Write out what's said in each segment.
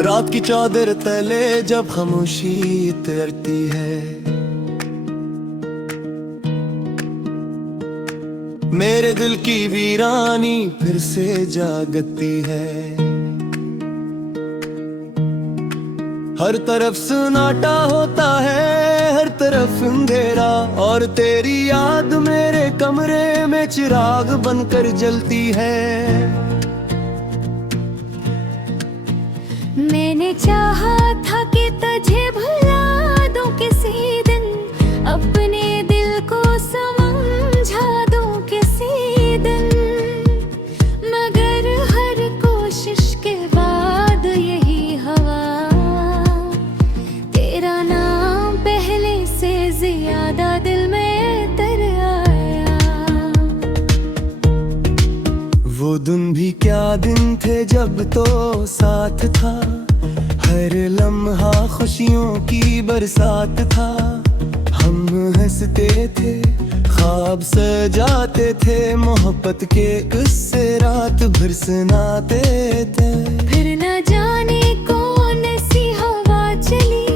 रात की चादर तले जब खामोशी तैरती है, मेरे दिल की वीरानी फिर से जागती है। हर तरफ सन्नाटा होता है, हर तरफ अंधेरा, और तेरी याद मेरे कमरे में चिराग बनकर जलती है। मैंने चाहा था कि तुझे भुला दूं किसी दिन, अपने दिल को समझा दूं किसी दिन, मगर हर कोशिश के बाद यही हवा, तेरा नाम पहले से ज्यादा दिल में तर आया। वो दिन भी क्या दिन थे जब तो साथ था, हर लम्हा खुशियों की बरसात था। हम हंसते थे, ख्वाब सजाते थे, मोहब्बत के किस्से रात भर सुनाते थे। फिर न जाने कौन सी हवा चली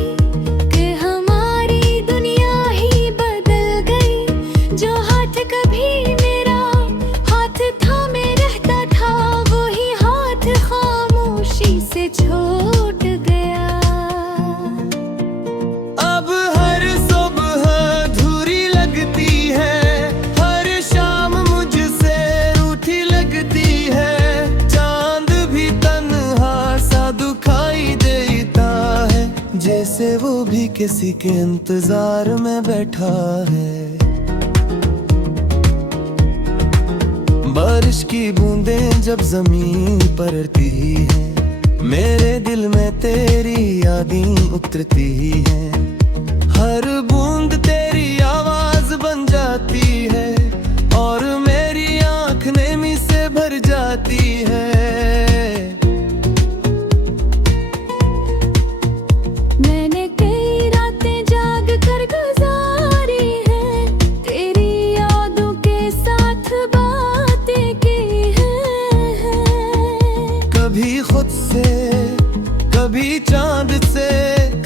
कि हमारी दुनिया ही बदल गई। जो हाथ कभी मेरा हाथ थामे रहता था, वही हाथ खामोशी से छूट गया। अब हर सुबह अधूरी लगती है, हर शाम मुझसे रूठी लगती है। चांद भी तन्हा सा दुखाई देता है, जैसे वो भी किसी के इंतजार में बैठा है। बारिश की बूंदें जब जमीन पड़ती हैं, मेरे दिल में तेरी यादें उतरती हैं। हर बूंद तेरी आवाज बन जाती है, और मेरी आँख नेमी से भर जाती है। मैंने कई रातें जाग कर गुजारी हैं, तेरी यादों के साथ बातें की हैं। कभी खुद से, कभी चांद से,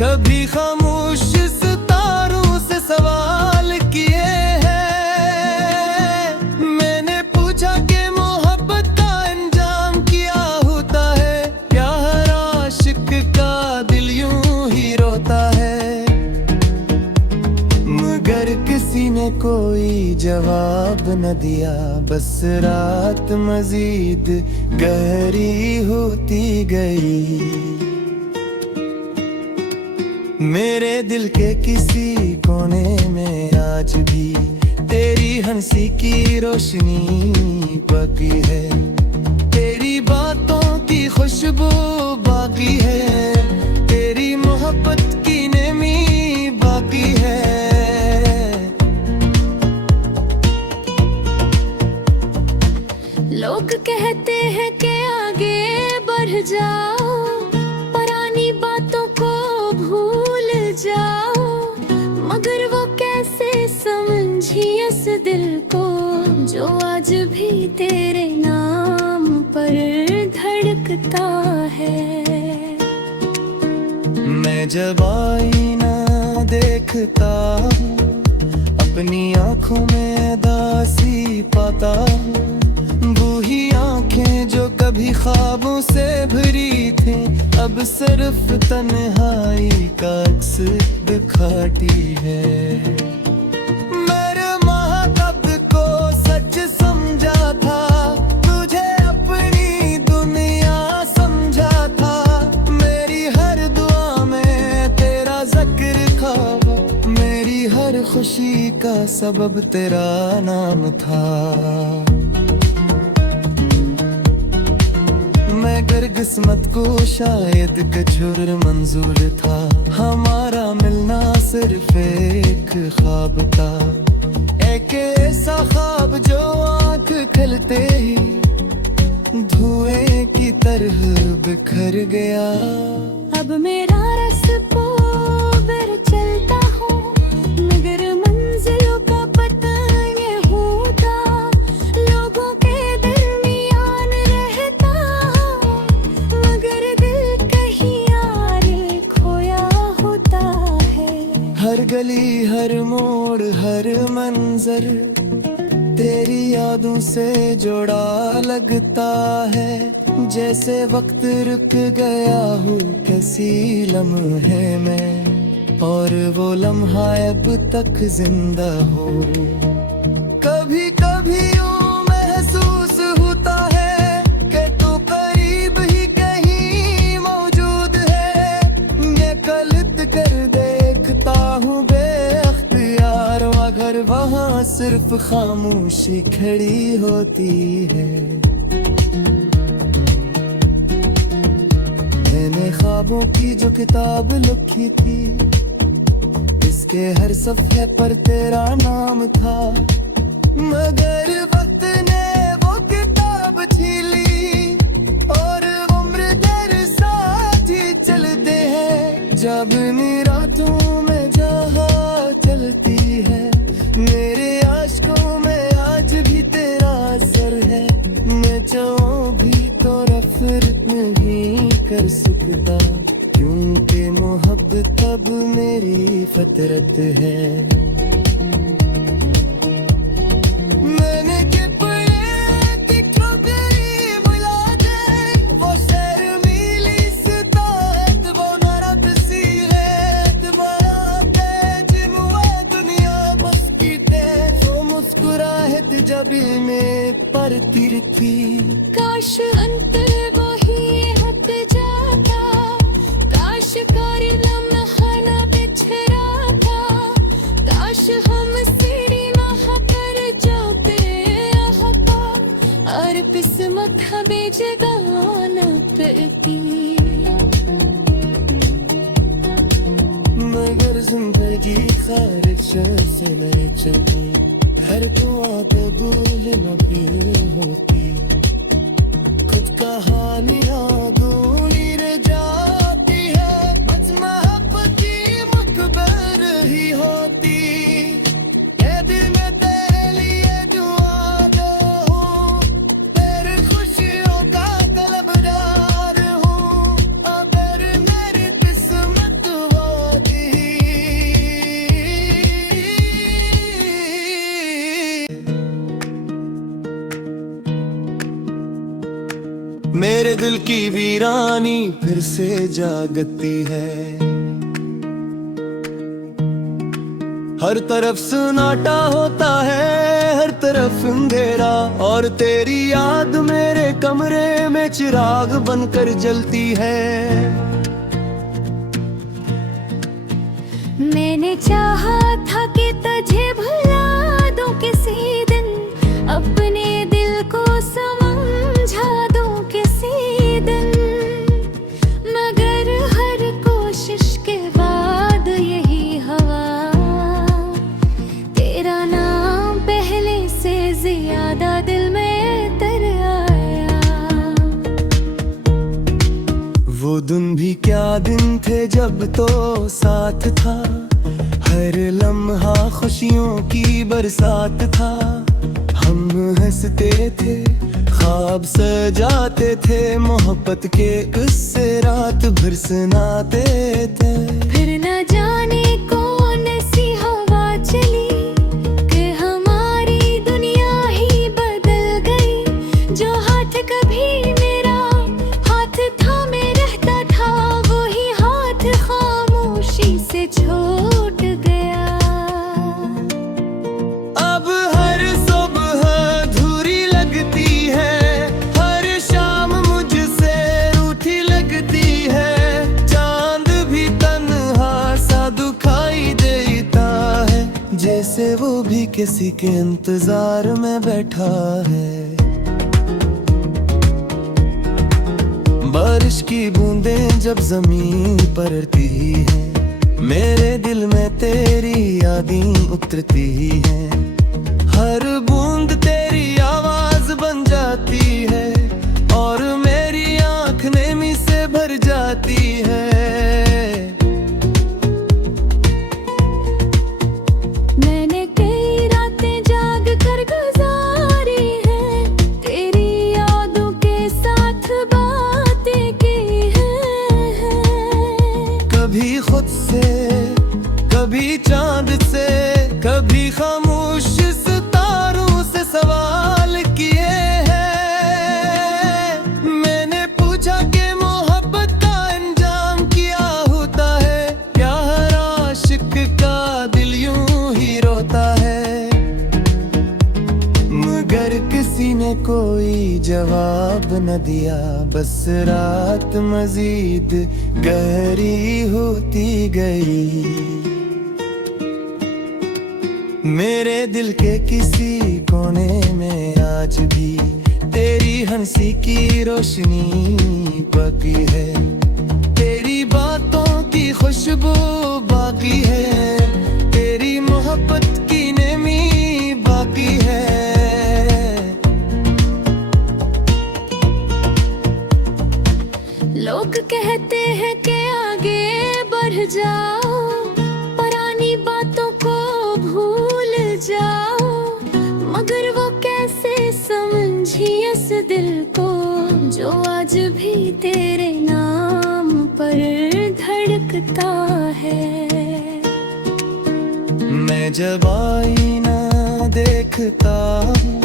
कभी खामोश सितारों से सवाल किए हैं। मैंने पूछा कि मोहब्बत का अंजाम क्या होता है, क्या हर आशिक का दिल यूं ही रोता है। मगर किसी ने कोई जवाब न दिया, बस रात मजीद गहरी होती गई। मेरे दिल के किसी कोने में आज भी तेरी हंसी की रोशनी बाकी है। तेरी बातों की खुशबू बाकी है, तेरी मोहब्बत की नेमी बाकी है। लोग कहते हैं कि आगे बढ़ जाओ, पुरानी बातों को भूल जाओ, मगर वो कैसे समझी इस दिल को, जो आज भी तेरे नाम पर धड़कता है। मैं जब आईना देखता हूँ, अपनी आँखों में दासी पाता हूँ। वही आँखें जो कभी ख्वाबों से भरी थी, अब सिर्फ तन्हाई का अक्स दिखाती है। मेरे महताब को सच समझा था, तुझे अपनी दुनिया समझा था। मेरी हर दुआ में तेरा जिक्र था, मेरी हर खुशी का सबब तेरा नाम था। मगर किस्मत को शायद कुछ और मंजूर था, हमारा मिलना सिर्फ एक ख्वाब था। एक ऐसा ख्वाब जो आँख खुलते ही धुएं की तरह बिखर गया। अब मेरा रास्ता पर चलता हूँ, मगर मंजिलों का पता ये होता, लोगों के दरमियान रहता, मगर दिल कहीं नजर तेरी यादों से जोड़ा लगता है, जैसे वक्त रुक गया हूँ कैसी लम्हे में, और वो लम्हा अब तक जिंदा हो। कभी कभी यूं महसूस होता है कि तू करीब ही कहीं मौजूद है, ये कलत कर देखता हूँ बेअख्तियार, मगर वहाँ सिर्फ खामोशी खड़ी होती है। मैंने ख्वाबों की जो किताब लिखी थी, इसके हर सफ़े पर तेरा नाम था, मगर वक्त ने वो किताब छीली, और उम्र दर साथ ही चलते हैं। जब इन रातों में जहाँ चलती है, मेरे आशकों में आज भी तेरा असर है। मैं चाहूं भी तो नफरत नहीं कर सकता, क्योंकि मोहब्बत अब मेरी फितरत है। जब में परती थी, काश अंत वही हट जाता, काश कोई लम्हा न बिछड़ा था, काश हम सीढ़ी वहाँ पर जाते हवा, और किस्मत हमें जगाना पड़ती। मगर जिंदगी ख्वाहिशों से नहीं चलती, हर को आदत भूल न भी होती, खुद कहानियाँ गूंजी रह जाती है, बस मोहब्बत की मुखबर ही होती। ये दिल में तेरे लिए दुआ दो हूँ, तेरे खुशियों का तलबदार हूँ, अगर मेरी किस्मत होती। मेरे दिल की वीरानी फिर से जागती है, हर तरफ सन्नाटा होता है, हर तरफ अंधेरा, और तेरी याद मेरे कमरे में चिराग बनकर जलती है। मैंने चाहा था कि तुझे भुला दूं किसी दिन, अपने दिल को समझा दूं किसी दिन, मगर हर कोशिश के बाद यही हवा, तेरा नाम पहले से ज्यादा दिल में उतर आया। वो दिन भी क्या दिन थे जब तो साथ था, हर लम्हा खुशियों की बरसात था। हम हंसते थे, ख्वाब सजाते थे, मोहब्बत के किस्से रात भर सुनाते थे। फिर न जाने कौन सी हवा चली कि हमारी दुनिया ही बदल गई, जो हाथ कभी मेरा हाथ थामे रहता था, वही हाथ खामोशी से छूट गया। अब हर सुबह अधूरी लगती है, हर शाम मुझसे रूठी लगती है, चांद भी तन्हा सा दुखाई देता है, जैसे वो भी किसी के इंतजार में बैठा है। बारिश की बूंदें जब जमीन पड़ती हैं, मेरे दिल में तेरी यादें उतरती हैं, हर बूंद तेरी आवाज बन जाती है, और मेरी आँख नेमी से भर जाती है। मैंने कई रातें जाग कर गुजारी हैं, तेरी यादों के साथ बातें की हैं, कभी खुद से, कभी चांद से, कभी खामोश से, जवाब न दिया, बस रात मजीद गहरी होती गई। मेरे दिल के किसी कोने में आज भी तेरी हंसी की रोशनी बाकी है, तेरी बातों की खुशबू बाकी है, तेरी मोहब्बत की नेमी बाकी है। लोग कहते हैं कि आगे बढ़ जाओ, पुरानी बातों को भूल जाओ, मगर वो कैसे समझी इस दिल को जो आज भी तेरे नाम पर धड़कता है। मैं जब आईना देखता हूँ,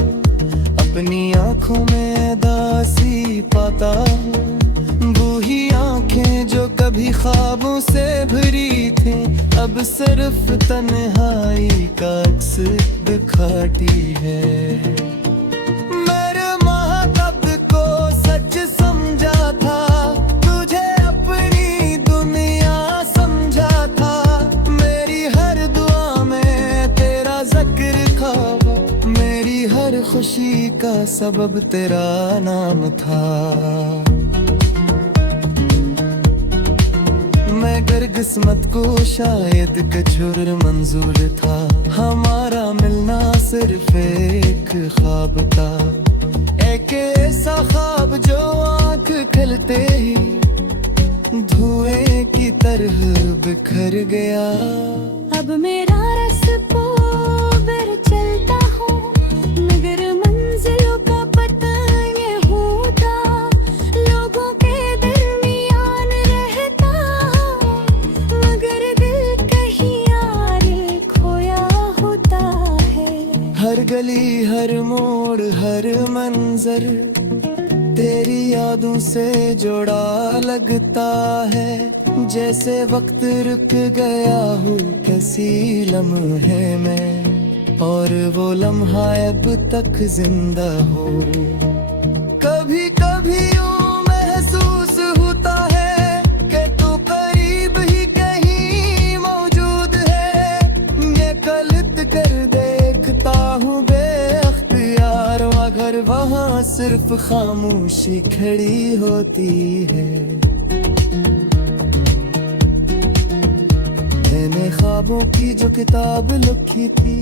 अपनी आँखों में दासी पाता हूँ, वही आँखें जो कभी ख्वाबों से भरी थी, अब सिर्फ तन्हाई का अक्स दिखाती है। मेरे महताब को सच समझा था, तुझे अपनी दुनिया समझा था, मेरी हर दुआ में तेरा जिक्र था, मेरी हर खुशी का सबब तेरा नाम था। मगर किस्मत को शायद कछुर मंजूर था, हमारा मिलना सिर्फ एक ख्वाब था, एक ऐसा ख्वाब जो आँख खुलते ही धुएं की तरह बिखर गया। अब मेरा रास्ता पर चलता हूँ, मगर मंजिलों का पता ये होता, लोगों के दरमियान रहता, मगर दिल कहीं यार खोया होता है। हर गली हर मोड़ हर मंजर तेरी यादों से जोड़ा लगता है, जैसे वक्त रुक गया हूँ किसी लम्हे में, और वो लम्हा अब तक जिंदा हो। कभी कभी यूं महसूस होता है कि तू करीब ही कहीं मौजूद है, ये कलत कर देखता हूँ बेअख्तियार, मगर वहाँ सिर्फ खामोशी खड़ी होती है। मैंने ख्वाबों की जो किताब लिखी थी,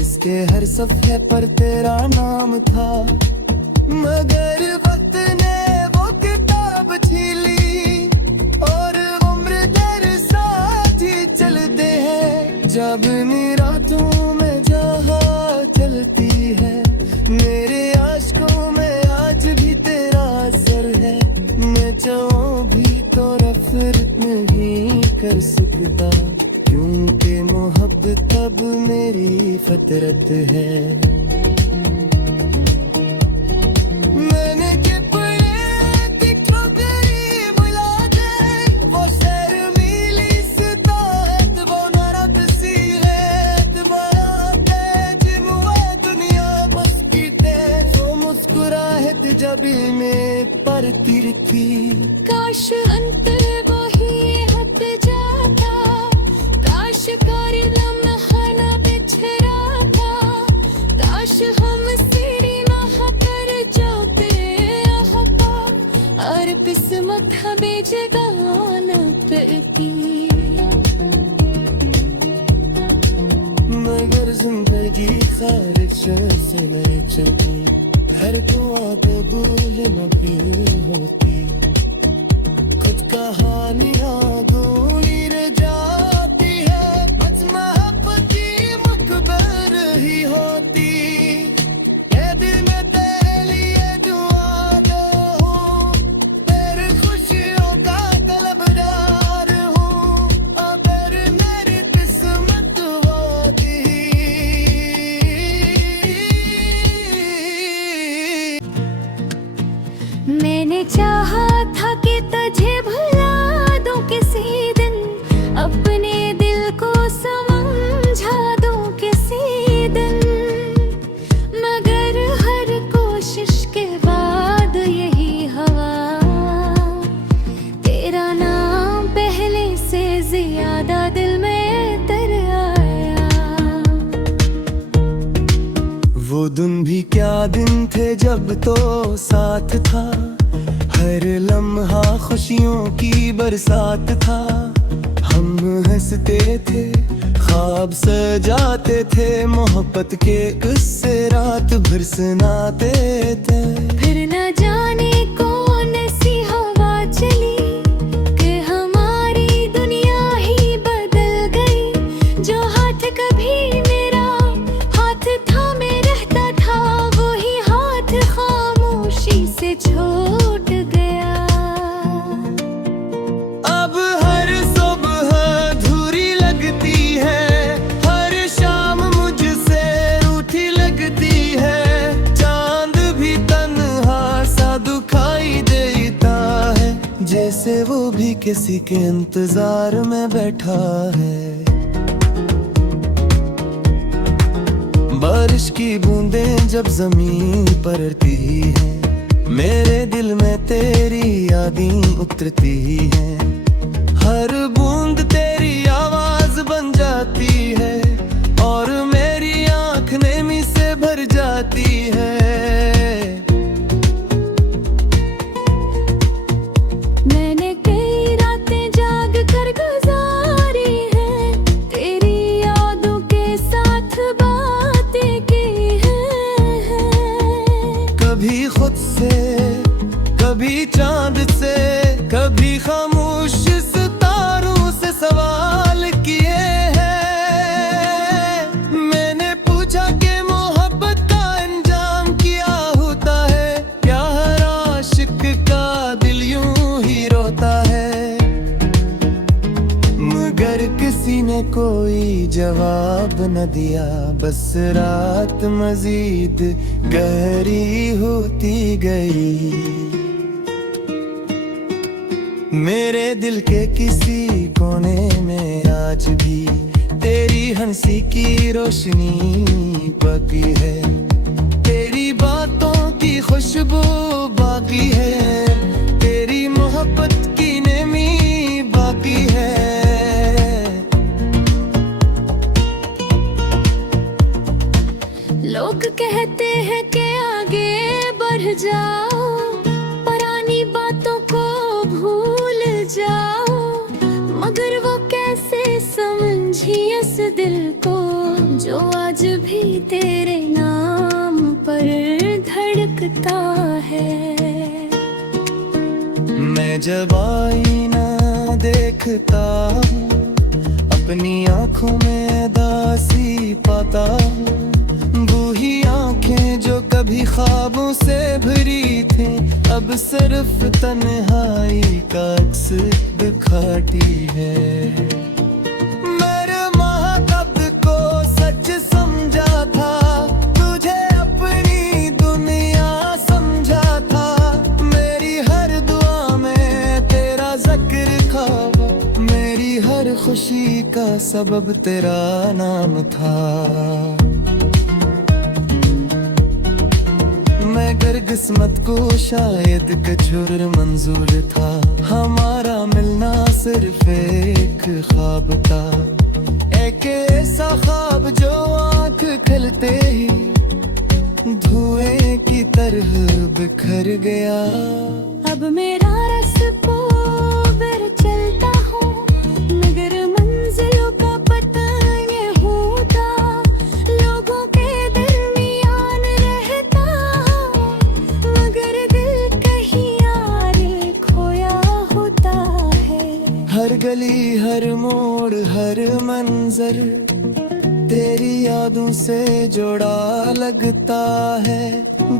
इसके हर सफ़े पर तेरा नाम था, मगर वक्त ने वो किताब छीन ली, और उम्र दर साथ ही चलते हैं, जब रातों में जहाँ चलती है, मेरे आशिकों में आज भी तेरा असर है, मैं चाहूं भी तो नफरत नहीं कर सकता, क्योंकि मोहब्बत अब मेरी फितरत है। मैंने के पड़े दिखो तेरी मुलाकात, वो शर्मीली सितारत, वो नरक सी रेत, बड़ा तेज मुए दुनिया बस की तेज, वो मुस्कुराहट जबी में पड़ती रखी। काश अंतर वही हट जाता, काश कर लम्हा न बिछड़ा था, काश हम सीढ़ी वहाँ पर जाते हका, और किस्मत हमें जगह न पाती। मगर जिंदगी खारिज से नहीं चलती, हर दुआ तो भूल न भी होती, कुछ कहानियाँ अधूरी रह जाती है, बस मोहब्बत की मुखबर ही होती। ये दिल में तेरे लिए दुआ दो हूँ, तेरी खुशियों का तलबदार हूँ, अगर मेरी किस्मत होती। मैंने चाहा था कि तुझे भुला दूं किसी दिन, अपने दिल को समझा दूं किसी दिन, मगर हर कोशिश दिन भी क्या दिन थे जब तो साथ था, हर लम्हा खुशियों की बरसात था। हम हंसते थे, ख्वाब सजाते थे, मोहब्बत के किस्से रात भर सुनाते थे। फिर न जाने कौन सी हवा चली कि हमारी दुनिया ही बदल गई। जो हाथ कभी मेरा हाथ थामे रहता था, वही हाथ खामोशी से छूट गया। अब हर सुबह अधूरी लगती है, हर शाम मुझसे रूठी लगती है। चांद भी तन्हा सा दिखाई देता है, जैसे वो भी किसी के इंतजार में बैठा है। बारिश की बूंदें जब जमीन पड़ती हैं, मेरे दिल में तेरी यादें उतरती हैं। हर बूंद तेरी आवाज बन जाती है, और मेरी आँख नेमी से भर जाती है। मैंने कई रातें जाग कर गुजारी हैं, तेरी यादों के साथ बातें की हैं। कभी खुद से, कभी चांद से, कभी खामोश सितारों से सवाल किए हैं। मैंने पूछा कि मोहब्बत का अंजाम क्या होता है, क्या हर आशिक का दिल यूं ही रोता है। मगर किसी ने कोई जवाब न दिया, बस रात मजीद गहरी होती गई। मेरे दिल के किसी कोने में आज भी तेरी हंसी की रोशनी बाकी है। तेरी बातों की खुशबू बाकी है, तेरी मोहब्बत की नेमी बाकी है। लोग कहते हैं कि आगे बढ़ जाओ, पुरानी बातों को भूल जाओ। मगर वो कैसे समझी इस दिल को, जो आज भी तेरे नाम पर धड़कता है। मैं जब आईना देखता हूँ, अपनी आँखों में दासी पाता हूँ। वही आँखें जो कभी ख्वाबों से भरी थी, अब सिर्फ तन्हाई का अक्स दिखाती है। मेरे महताब को सच समझा था, तुझे अपनी दुनिया समझा था। मेरी हर दुआ में तेरा जिक्र था, मेरी हर खुशी का सबब तेरा नाम था। मगर किस्मत को शायद कछुर मंजूर था, हमारा मिलना सिर्फ एक ख्वाब था। एक ऐसा ख्वाब जो आँख खुलते ही धुएं की तरह बिखर गया। अब मेरा रास्ता पर चलता हूँ, मगर मंजिलों का पता ये होता। लोगों के दरमियान रहता, मगर दिल कहीं यार खोया होता है। हर गली, हर मोड़, हर मंजर तेरी यादों से जुड़ा लगता है।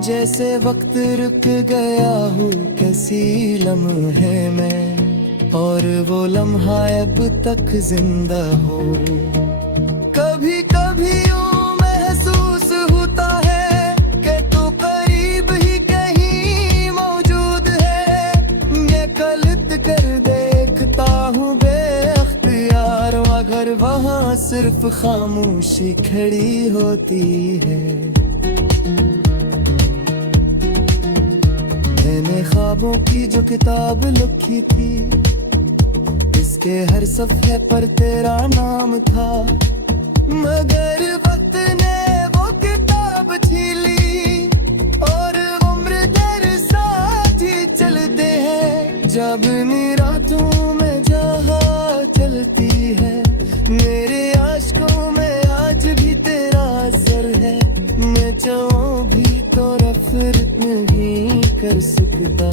जैसे वक्त रुक गया हूँ किसी लम्हे में, और वो लम्हा अब तक जिंदा हो। कभी कभी यूं महसूस होता है कि तू करीब ही कहीं मौजूद है। ये कलत कर देखता हूँ बेअख्तियार, मगर वहाँ सिर्फ खामोशी खड़ी होती है। मैंने ख्वाबों की जो किताब लिखी थी, इसके हर सफ़े पर तेरा नाम था। मगर वक्त ने वो किताब छीन ली, जब रातों में जहाँ चलती है, मेरे आशिकों में आज भी तेरा असर है। मैं चाहूँ भी तो नफरत नहीं कर सकता,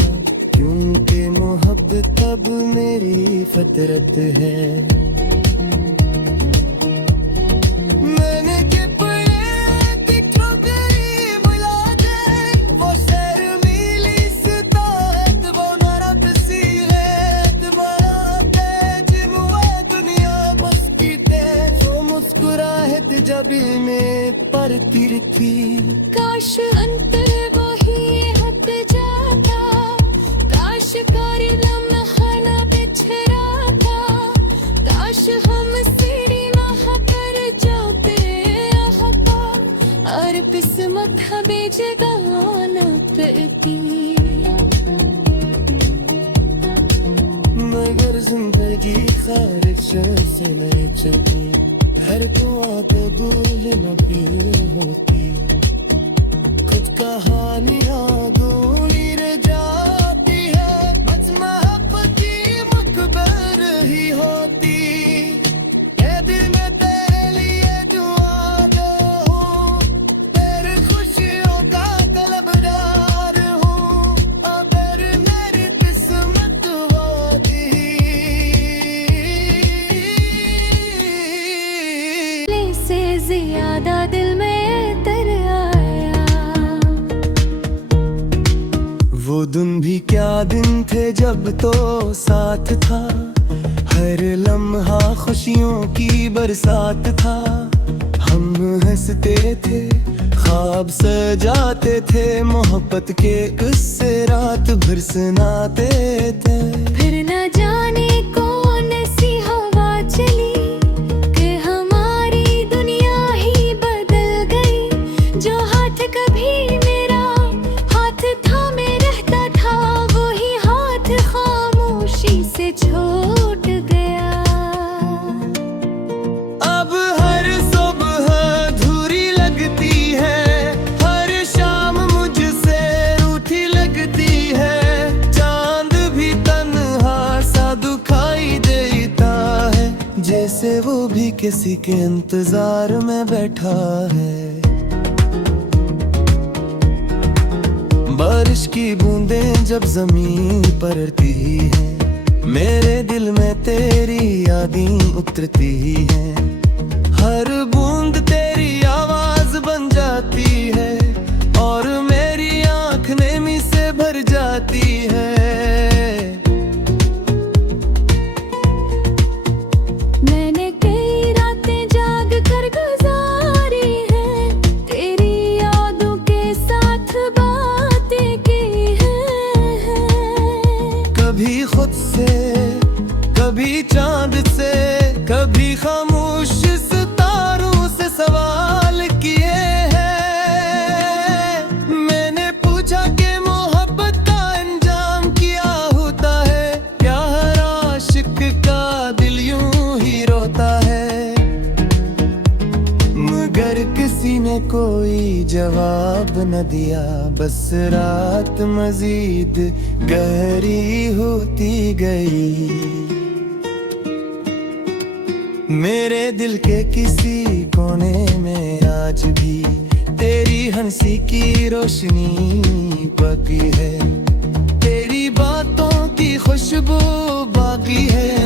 क्योंकि मोहब्बत अब मेरी फितरत है। जब में परती थी, काश अंतर वही हट जाता, काश कर लम्हा न बिछड़ा था, काश हम सीढ़ी वहाँ पर जाते हका, और किस्मत हमें जगाना पड़ती। मगर जिंदगी ख्वाहिशों से नहीं चलती, हर दुआ तो भूल न फिर होती, कुछ कहानियाँ अधूरी रह जाती है, बस मोहब्बत की मुकबर ही होती। ये दिल में तेरे लिए दुआ दो हूँ, तेरी खुशियों का तलबदार हूँ, अगर मेरी किस्मत होती। से ज्यादा दिल में तर आया, वो दिन भी क्या दिन थे जब तो साथ था, हर लम्हा खुशियों की बरसात था। हम हंसते थे, ख्वाब सजाते थे, मोहब्बत के किस्से रात भर सुनाते थे। फिर न जाने कौन सी हवा चली, कभी मेरा हाथ थामे रहता था, वही हाथ खामोशी से छूट गया। अब हर सुबह अधूरी लगती है, हर शाम मुझसे रूठी लगती है, चांद भी तन्हा सा दिखाई देता है, जैसे वो भी किसी के इंतजार में बैठा है। बारिश की बूंदें जब जमीन पड़ती हैं, मेरे दिल में तेरी यादें उतरती हैं, हर बूंद तेरी आवाज बन जाती है, और मेरी आँख नेमी से भर जाती है। मैंने कई रातें जाग कर गुजारी हैं, तेरी यादों के साथ कभी खुद से, कभी चांद से, कभी खामोश सितारों से सवाल किए हैं। मैंने पूछा कि मोहब्बत का अंजाम क्या होता है, क्या हर आशिक का दिल यूं ही रोता है, मगर किसी ने कोई जवाब न दिया। बस रात मजीद गहरी होती गई, मेरे दिल के किसी कोने में आज भी तेरी हंसी की रोशनी बाकी है, तेरी बातों की खुशबू बाकी है।